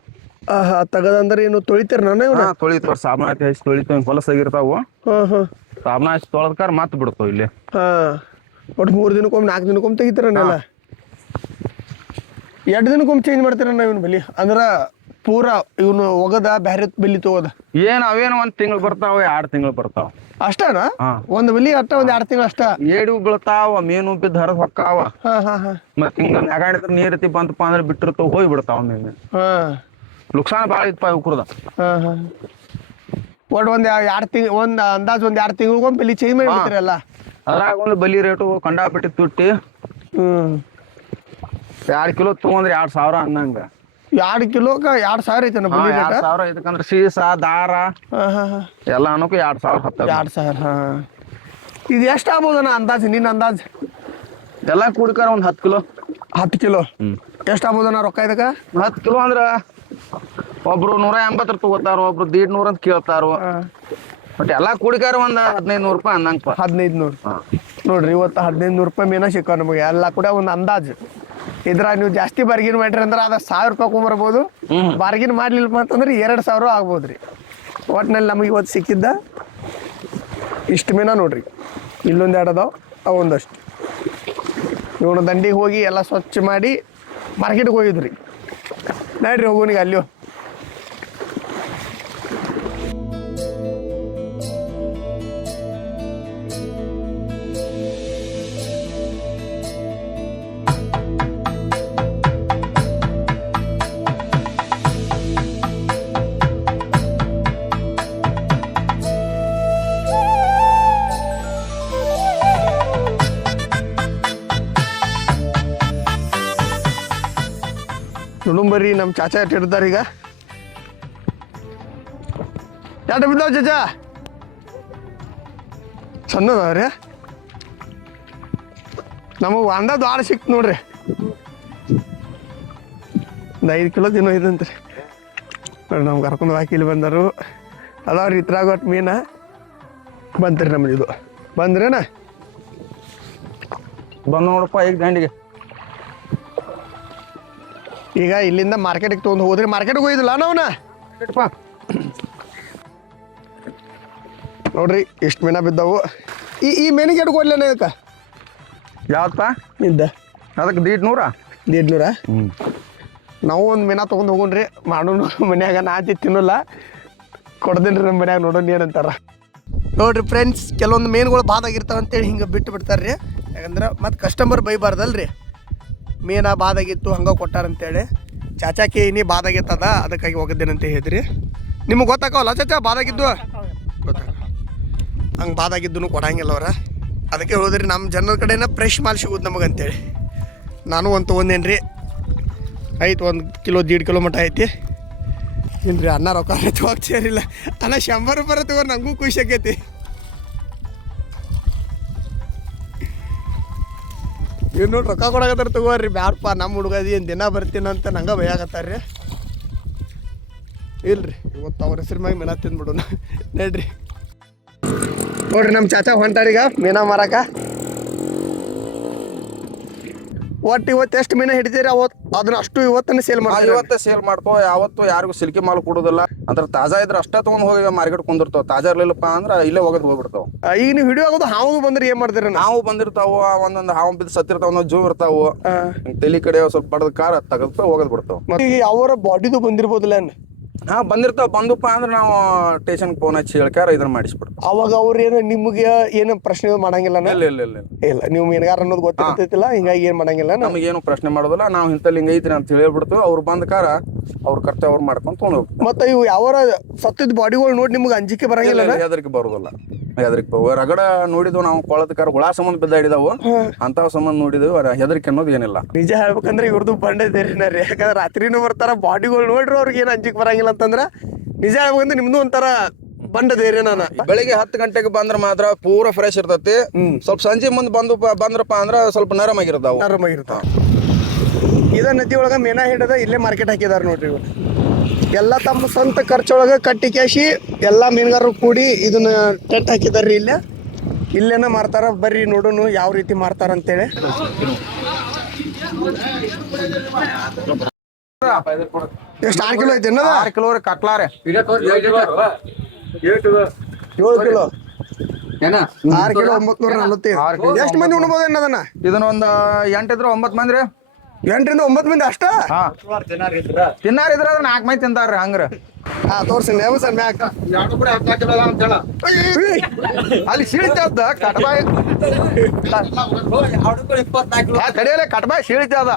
ತೆಗದಂದ್ರೆ ಏನು ತೊಳಿತೀರ ನಾನು? ತೊಳಿತಾವ. ಸಾಬಣ ಹಚ್ಚಿ ತೊಳಿತಾವ. ಹೊಲಸಾಗಿರ್ತಾವು. ಸಾಬಣ ಹಚ್ಚಿ ತೊಳೆದ್ಕಾರ ಮತ್ತೆ ಬಿಡ್ತಾವ ಇಲ್ಲಿ. ಒಟ್ಟು 3 ದಿನಕ್ಕೊಮ್ಮೆ 4 ದಿನಕ್ಕೊಮ್ಮೆ ತೆಗಿತಾರಣ್ಣ. 2 ದಿನಕ್ಕೊಮ್ಮೆ ಚೇಂಜ್ ಮಾಡ್ತೀರಣ್ಣ ಇವನ್ ಬಲಿ? ಅಂದ್ರ ಪೂರಾ ಇವನು ಒಗದ ಬ್ಯಾರೆ ಬಲಿ ತಗೋದ? ಅವೇನು 1 ತಿಂಗಳು ಬರ್ತಾವ, 2 ತಿಂಗಳು ಬರ್ತಾವ ಅಷ್ಟನ? ಒಂದು ಬಲಿ ಅಷ್ಟ 1-2 ತಿಂಗಳು ಅಷ್ಟ. ಏಡು ಬೀಳ್ತಾವ, ಮೀನು ಬಿದ್ದು ಹರಿದ್ ಹೊಕ್ಕಾವ. ಮತ್ ಹಿಂಗ ನೆಗಾಡಿದ್ರ ನೀರತಿ ಬಂತಪ್ಪ ಅಂದ್ರೆ ಬಿಟ್ಟಿರ್ತಾವ, ಹೋಗಿ ಬಿಡ್ತಾವ ಮೀನು. ನುಕ್ಸಾನ ಭಾಳ ಇತ್ತಪ್ಪ ಇವ್ಕುರ್ದ. ಒಟ್ಟು ಒಂದು 2 ತಿಂಗಳು ಅಂದಾಜು 2 ತಿಂಗಳಿಗೊಮ್ಮೆ ಬಲಿ ಚೇಂಜ್ ಮಾಡಿಬಿಡ್ತೀರಲ್ಲ? ಅದ್ರಾಗ ಒಂದು ಬಲಿ ರೇಟು ಕಂಡಾಪಟ್ಟಿ ತುಟ್ಟಿ. 2 ಕಿಲೋ ತಗೊಂಡ್ರೆ 2,000 ಅನ್ನಂಗ. 2 ಕಿಲೋಕ 2,000 ಐತೆ ಬಲಿ ರೇಟ್? 2,000 ಐತಕಂದ್ರೆ ಸೀಸ ದಾರ ಎಲ್ಲ ಅನ್ನೋಕೆ 2,000. 2,000. ಇದು ಎಷ್ಟು ಆಗ್ಬೋದಣ್ಣ ಅಂದಾಜು ನಿನ್ನ ಅಂದಾಜು? ಎಲ್ಲ ಕೂಡ್ಕಾರ ಒಂದು 10 ಕಿಲೋ. 10 ಕಿಲೋ ಎಷ್ಟು ಆಗ್ಬೋದಣ್ಣ ರೊಕ್ಕ ಇದಕ್ಕೆ? 10 ಕಿಲೋ ಅಂದ್ರೆ ಒಬ್ರು 180 ತಗೋತಾರ, ಒಬ್ರು 150 ಅಂತ ಕೇಳ್ತಾರ. ಬಟ್ ಎಲ್ಲ ಕೂಡಿಕಾರ ಒಂದು 1,500 ರೂಪಾಯಿ ಅನ್ನಂಗಪ್ಪ. 1,500. ನೋಡ್ರಿ ಇವತ್ತು 1,500 ರೂಪಾಯಿ ಮೀನ ಸಿಕ್ಕಾವ ನಮಗೆ. ಎಲ್ಲ ಕೂಡ ಒಂದು ಅಂದಾಜು. ಇದ್ರ ನೀವು ಜಾಸ್ತಿ ಬಾರ್ಗಿನ್ ಮಾಡ್ರಿ ಅಂದ್ರೆ ಅದ 1,000 ರೂಪಾಯಿ ಕೊಂಬರ್ಬೋದು. ಬಾರ್ಗಿನ್ ಮಾಡ್ಲಿಲ್ಲಪ್ಪ ಅಂತಂದ್ರೆ 2,000 ಆಗ್ಬೋದ್ರಿ. ಒಟ್ಟಿನಲ್ಲಿ ನಮಗೆ ಇವತ್ತು ಸಿಕ್ಕಿದ್ದ ಇಷ್ಟು ಮೀನ ನೋಡ್ರಿ. ಇಲ್ಲೊಂದು 2 ಅದಾವ, ಅವು ಒಂದಷ್ಟು. ಇವನು ದಂಡಿಗೆ ಹೋಗಿ ಎಲ್ಲ ಸ್ವಚ್ಛ ಮಾಡಿ ಮಾರ್ಕೆಟ್ಗೆ ಹೋಗಿದ್ರಿ. ನೋಡ್ರಿ ಹೋಗೋನಿಗೆ ಅಲ್ಲಿಯೋ. ತೊಗೊಂಬರ್ರಿ ನಮ್ಮ ಚಾಚಾ ಎಟ್ ಹಿಡ್ದಾರ ಈಗ ಎರಡು ಬಿದ್ದಾವ ಚಾಚಾ ಸಣ್ಣದವ್ರಿ ನಮಗೆ ಒಂದ ದ್ವಾರ ಸಿಕ್ತು ನೋಡ್ರಿ ಒಂದು 5 ಕಿಲೋ ದಿನ ಇದಂತ್ರಿ ನೋಡ್ರಿ ನಮ್ಗೆ ಕರ್ಕೊಂಡು ಹಾಕಿ ಇಲ್ಲಿ ಬಂದರು ಅದಾವ್ರಿ ಇತ್ರಾಗ ಒಟ್ಟು ಮೀನ ಬಂತ್ರಿ ನಮ್ದು ಇದು ಬಂದ್ರೇನ ಬಂದು ನೋಡಪ್ಪ ಈಗ ದಂಡಿಗೆ ಈಗ ಇಲ್ಲಿಂದ ಮಾರ್ಕೆಟಿಗೆ ತೊಗೊಂಡು ಹೋದ್ರಿ ಮಾರ್ಕೆಟ್ಗೆ ಹೋಗಿದಿಲ್ಲ ನಾವನ ನೋಡ್ರಿ ಎಷ್ಟು ಮೀನ ಬಿದ್ದಾವು ಈ ಮೀನಿಗೆ ಎಡ್ ಕೊಡ್ಲೇನ ಇದಕ್ಕೆ ಯಾವತ್ತ ಇದ್ದ ಅದಕ್ಕೆ 150 ನಾವು ಒಂದು ಮೀನ ತೊಗೊಂಡು ಹೋಗೋಣ್ರಿ ಮಾಡೋಣ ಮನ್ಯಾಗ ನಾತಿ ತಿನ್ನಲ್ಲ ಕೊಡ್ದೇನ್ರಿ ನಮ್ಮ ಮನ್ಯಾಗ ನೋಡೋಣ ಏನಂತಾರ ನೋಡ್ರಿ ಫ್ರೆಂಡ್ಸ್ ಕೆಲವೊಂದು ಮೀನುಗಳು ಬಾದಾಗಿರ್ತಾವ ಅಂತೇಳಿ ಹಿಂಗೆ ಬಿಟ್ಟು ಬಿಡ್ತಾರೆ ರೀ ಯಾಕಂದ್ರೆ ಮತ್ತೆ ಕಸ್ಟಮರ್ ಬೈಬಾರ್ದಲ್ರಿ ಮೀನ ಬಾದಾಗಿತ್ತು ಹಂಗೆ ಕೊಟ್ಟಾರಂತೇಳಿ ಚಾಚಾಕಿ ಏನಿ ಬಾದಾಗಿತ್ತದ ಅದಕ್ಕಾಗಿ ಹೋಗಿದ್ದೇನಂತ ಹೇಳಿದ್ರಿ ನಿಮಗೆ ಗೊತ್ತಾಗವಲ್ಲ ಚಾಚಾ ಬಾದಾಗಿದ್ದು ಗೊತ್ತಾಗ ಹಂಗೆ ಬಾದಾಗಿದ್ದು ಕೊಡಂಗಿಲ್ಲ ಅವ್ರ ಅದಕ್ಕೆ ಹೋದ್ರಿ ನಮ್ಮ ಜನರ ಕಡೆನ ಫ್ರೆಶ್ ಮಾಲ್ ಸಿಗೋದು ನಮಗಂತೇಳಿ ನಾನು ಒಂದು ತೊಗೊಂಡೇನಿ ರೀ ಆಯ್ತು 1 ಕಿಲೋ 1.5 ಕಿಲೋ ಮಟ್ಟ ಐತಿ ಏನ್ರಿ ಅನ್ನ ರೊಕ್ಕ ತೊಗೊಳಕ್ ಸೇರಿಲ್ಲ ಅಣ್ಣ 100 ರೂಪಾಯಿ ತಗೋ ನನಗೂ ಖುಷಿ ಆಗೈತಿ ಇವ್ರು ನೋಡಿ ರೊಕ್ಕ ಕೊಡಕತ್ತಾರ ತಗೋರಿ ಬ್ಯಾಡಪ್ಪ ನಮ್ಮ ಹುಡುಗದಿ ಏನು ದಿನ ಬರ್ತೀನಂತ ನಂಗೆ ಭಯಾಗತ್ತಾರ ರೀ ಇಲ್ರಿ ಇವತ್ತು ಅವ್ರ ಹೆಸ್ರು ಮ್ಯಾಗ ಮೀನಾ ತಿಂದ್ಬಿಡೋಣ ನೋಡ್ರಿ ನೋಡ್ರಿ ನಮ್ಮ ಚಾಚಾ ಹೊಂಟಾರೀಗ ಮೀನಾ ಮಾರಾಕ ಒಟ್ಟು ಇವತ್ತು ಎಷ್ಟು ಮೀನ ಹಿಡಿತೀರಿ ಅವತ್ತು ಅದನ್ನ ಅಷ್ಟು ಇವತ್ತನ್ನ ಸೇಲ್ ಮಾಡಿ ಇವತ್ತ ಸೇಲ್ ಮಾಡ್ಕೋ ಯಾವತ್ತು ಯಾರಿಗೂ ಸಿಲ್ಕಿ ಮಾಲ್ ಕೊಡೋದಿಲ್ಲ ಅಂದ್ರೆ ತಾಜಾ ಇದ್ರೆ ಅಷ್ಟೇ ತೊಗೊಂಡು ಹೋಗಿ ಮಾರ್ಕೆಟ್ ಕುಂದಿರ್ತಾವ ತಾಜಾ ಇರ್ಲಿಲ್ಲಪ್ಪ ಅಂದ್ರೆ ಇಲ್ಲೇ ಹೋಗೋದು ಹೋಗ್ಬಿಡ್ತಾವ ಈಗ ನೀವು ವಿಡಿಯೋ ಆಗೋದು ಹಾವು ಬಂದ್ರೆ ಏನ್ ಮಾಡ್ತೀರ ನಾವು ಬಂದಿರ್ತಾವ ಒಂದೊಂದು ಹಾವು ಬಿದ್ದು ಸತ್ತಿರ್ತಾವ ಒಂದೊಂದು ಜೂ ಇರ್ತಾವ ತಲೆ ಕಡೆ ಸ್ವಲ್ಪ ಬಡದ ಕಾರ ತೆಗೆದು ಹೋಗೋದು ಬಿಡ್ತಾವ ಈಗ ಅವರ ಬಾಡಿದು ಬಂದಿರ್ಬೋದಿಲ್ಲ ಹಾ ಬಂದಿರ್ತಾವ ಬಂದಪ್ಪ ಅಂದ್ರೆ ನಾವು ಸ್ಟೇಷನ್ ಫೋನ್ ಹಚ್ಚಿ ಹೇಳ್ಕಾರ ಇದನ್ನ ಮಾಡಿಸ್ಬಿಡ್ತಾವ ಅವಾಗ ಅವ್ರ ಏನು ನಿಮ್ಗೆ ಏನು ಪ್ರಶ್ನೆ ಮಾಡಂಗಿಲ್ಲ ಇಲ್ಲ ನೀವು ಮೀನುಗಾರ ಅನ್ನೋದು ಗೊತ್ತಿರ್ತೈತಿಲ್ಲ ಹಿಂಗಾಗಿ ಏನ್ ಮಾಡಂಗಿಲ್ಲ ನಮಗೇನು ಪ್ರಶ್ನೆ ಮಾಡೋದಿಲ್ಲ ನಾವು ಇಂಥಲ್ಲಿ ಹಿಂಗ ಐತ್ರಿ ಅಂತ ಹೇಳ್ಬಿಡ್ತೀವಿ ಅವ್ರು ಬಂದ ಕಾರ ಅವ್ರ ಕರ್ತವ್ಯ ಅವ್ರು ಮಾಡ್ಕೊಂಡು ತೊಗೊಂಡು ಹೋಗ್ತಾರೆ ಮತ್ತೆ ಇವು ಯಾವ ಸತ್ತಿದ ಬಾಡಿಗಳು ನೋಡಿ ನಿಮ್ಗೆ ಅಂಜಿಕೆ ಬರಂಗಿಲ್ಲ ಹೆದರಿಕೆ ಬರೋದಿಲ್ಲ ರಗಡ ನೋಡಿದ್ವು ನಾವು ಕೊಳದಕಾರ ಹುಳ ಸಂಬಂಧ ಬಿದ್ದ ಹಿಡಿದಾವು ಅಂತಾವ್ ಸಂಬಂಧ ನೋಡಿದ್ವು ಹೆದರಿಕೆ ಅನ್ನೋದು ಏನಿಲ್ಲ ನಿಜ ಹೇಳ್ಬೇಕಂದ್ರೆ ಇವ್ರದ್ದು ಬಂಡೇರಿ ಯಾಕಂದ್ರೆ ರಾತ್ರಿನೂ ಬರ್ತಾರ ಬಾಡಿಗಳು ನೋಡ್ರಿ ಅವ್ರಿಗೆ ಏನು ಅಂಜಿಕೆ ಬರಂಗಿಲ್ಲ ಅಂತಂದ್ರ ನಿಜ ಹೇಳ್ಬೇಕಂದ್ರೆ ನಿಮ್ದು ಒಂಥರ ಬಂಡದೇರಿ ನಾನು ಬೆಳಿಗ್ಗೆ 10 ಗಂಟೆಗೆ ಬಂದ್ರ ಮಾತ್ರ ಪೂರಾ ಫ್ರೆಶ್ ಇರ್ತೈತಿ ಸ್ವಲ್ಪ ಸಂಜೆ ಮುಂದೆ ಬಂದ್ರಪ್ಪ ಅಂದ್ರ ಸ್ವಲ್ಪ ನರಮಾಗಿರ್ತಾವ ಇದ ನದಿ ಒಳಗ ಮೀನಾ ಹಿಡದ ಇಲ್ಲೇ ಮಾರ್ಕೆಟ್ ಹಾಕಿದಾರ ನೋಡ್ರಿ ಇವ್ರು ಎಲ್ಲ ತಮ್ಮ ಸ್ವಂತ ಖರ್ಚೊಳಗ ಕಟ್ಟಿ ಕ್ಯಾಶಿ ಎಲ್ಲಾ ಮೀನುಗಾರರು ಕೂಡಿ ಇದನ್ನ ಟೆಂಟ್ ಹಾಕಿದಾರ್ರಿ ಇಲ್ಲೇನ ಮಾರ್ತಾರ ಬರ್ರಿ ನೋಡೋಣ ಯಾವ ರೀತಿ ಮಾರ್ತಾರ ಅಂತೇಳಿ ಎಷ್ಟು 6 ಕಿಲೋ ಐತಿ 6 ಕಿಲೋ ರೀ ಕಟ್ಲಾರೆ 7 ಕಿಲೋ 6 ಕಿಲೋ 945 ಎಷ್ಟು ಮಂದಿ ಉಣ್ಬೋದು ಅನ್ನೋದನ್ನ ಇದನ್ನ ಒಂದು 8 ಇದ್ರ 9 ಮಂದಿ ರೀ 8 ರಿಂದ 9 ಮಂದಿ ಅಷ್ಟ ತಿನ್ನಾರ ಇದ್ರ 4 ಮಂದಿ ತಿಂತಾರ್ರಿ ಹಂಗ್ರ ತೋರ್ಸಿ ಸರ್ ಮ್ಯಾಕ್ ಅಲ್ಲಿ ಸೀಳಿತದ ಕಟ್ಬಾಯಿ ಕಡಿಯಲ್ಲ ಕಟ್ಬಾಯಿ ಸೀಳಿತದ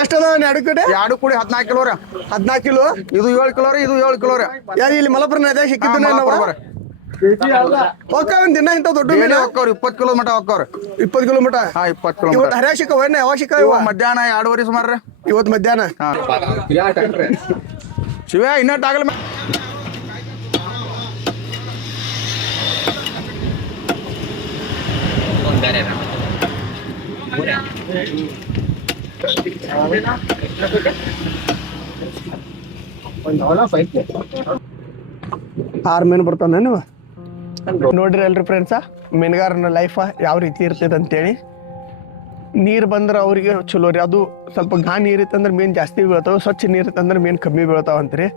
ಎಷ್ಟದ 2 ಕಡೆ 2 ಕೂಡಿ 14 ಕಿಲೋ ರೀ 14 ಕಿಲೋ ಇದು 7 ಕಿಲೋ ರೀ ಇದು 7 ಕಿಲೋ ರೀ ಇಲ್ಲಿ ಮಲಪುರ ನದಿಯಾಗ ಸಿಕ್ಕಿದ್ದು ಹೋಗ್ತಾವ ದಿನ ಇಂಥ ದೊಡ್ಡ ಮೀನು ಹೋಗ್ತಾವ್ರಿ 20 ಕಿಲೋ ಮಟ ಹೋಗ್ತಾವ್ರಿ 20 ಕಿಲೋ ಮಟ 20 ಕಿಲೋ ಇವತ್ತು ಹರ್ಯಾಗ ಸಿಕ್ಕವ ಯಾವಾಗ ಸಿಕ್ಕವ ಮಧ್ಯಾಹ್ನ 2:30 ಸುಮಾರು ಇವತ್ತು ಮಧ್ಯಾಹ್ನ ಶಿವ ಇನ್ನಟ್ ಆಗಲ್ಲ ಆರು ಮೀನು ಬರ್ತಾವ ನೀವು ನೋಡ್ರಿ ಅಲ್ರಿ ಫ್ರೆಂಡ್ಸ ಮೀನುಗಾರನ ಲೈಫ ಯಾವ ರೀತಿ ಇರ್ತೈತೆ ಅಂತೇಳಿ ನೀರು ಬಂದ್ರೆ ಅವ್ರಿಗೆ ಚಲೋ ರೀ ಅದು ಸ್ವಲ್ಪ ನೀರು ಇತ್ತಂದ್ರೆ ಮೀನು ಜಾಸ್ತಿ ಬೀಳ್ತಾವೆ ಸ್ವಚ್ಛ ನೀರು ಇತ್ತಂದ್ರೆ ಮೀನು ಕಮ್ಮಿ ಬೀಳ್ತಾವಂತ್ರಿ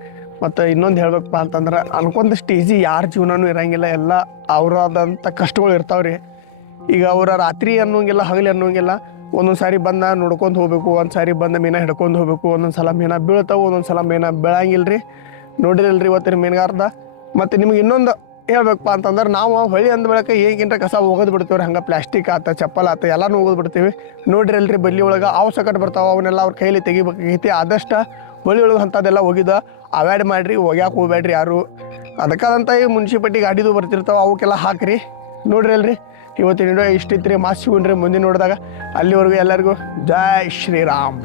ಮತ್ತು ಇನ್ನೊಂದು ಹೇಳ್ಬೇಕಪ್ಪ ಅಂತಂದ್ರೆ ಅನ್ಕೊಂಡಷ್ಟು ಈಜಿ ಯಾರ ಜೀವನನೂ ಇರಂಗಿಲ್ಲ ಎಲ್ಲ ಅವರಾದಂಥ ಕಷ್ಟಗಳು ಇರ್ತಾವ್ರಿ ಈಗ ಅವರ ರಾತ್ರಿ ಅನ್ನೋಂಗಿಲ್ಲ ಹಗಲಿ ಅನ್ನೋಂಗಿಲ್ಲ ಒಂದೊಂದು ಸಾರಿ ಬಂದ ನೋಡ್ಕೊಂಡು ಹೋಗ್ಬೇಕು ಒಂದು ಸಾರಿ ಬಂದ ಮೀನ ಹಿಡ್ಕೊಂಡು ಹೋಗ್ಬೇಕು ಒಂದೊಂದು ಸಲ ಮೀನ ಬೀಳ್ತಾವೆ ಒಂದೊಂದು ಸಲ ಮೀನ ಬೀಳಂಗಿಲ್ಲ ರೀ ನೋಡಿರಲ್ರಿ ಇವತ್ತಿನ ಮೀನುಗಾರದ ಮತ್ತು ನಿಮ್ಗೆ ಇನ್ನೊಂದು ಹೇಳ್ಬೇಕಪ್ಪ ಅಂತಂದ್ರೆ ನಾವು ಹೊಳಿ ಅಂದ ಬೆಳಕ ಹೇಗಿಂತ ಕಸ ಹೋಗೋದು ಬಿಡ್ತೀವಿ ರೀ ಹಂಗೆ ಪ್ಲಾಸ್ಟಿಕ್ ಆತ ಚಪ್ಪಲ್ ಆತ ಎಲ್ಲನೂ ಹೋಗೋದು ಬಿಡ್ತೀವಿ ನೋಡಿರಲ್ರಿ ಬಲ್ಲಿ ಒಳಗೆ ಅವು ಸಕಟ್ ಬರ್ತಾವೆ ಅವನ್ನೆಲ್ಲ ಅವ್ರ ಕೈಲಿ ತೆಗಿಬೇಕಾಗೈತಿ ಆದಷ್ಟು ಹೊಳಿ ಒಳಗೆ ಅಂಥದ್ದೆಲ್ಲ ಹೋಗಿದ ಅವಾಯ್ಡ್ ಮಾಡಿರಿ ಹೋಗ್ಯಾಕೆ ಹೋಗ್ಬೇಡ್ರಿ ಯಾರು ಅದಕ್ಕಾದಂಥ ಈ ಮುನ್ಸಿಪಾಲ್ಟಿ ಗಾಡಿದು ಬರ್ತಿರ್ತಾವೆ ಅವಕ್ಕೆಲ್ಲ ಹಾಕ್ರಿ ನೋಡ್ರಿ ಇವತ್ತಿನ ವಿಡಿಯೋ ಇಷ್ಟಿತ್ತು ರೀ ಮಾಸ್ ಸಿಗೊಂಡ್ರಿ ಮುಂದೆ ನೋಡಿದಾಗ ಅಲ್ಲಿವರೆಗೂ ಎಲ್ಲರಿಗೂ ಜೈ ಶ್ರೀರಾಮ್.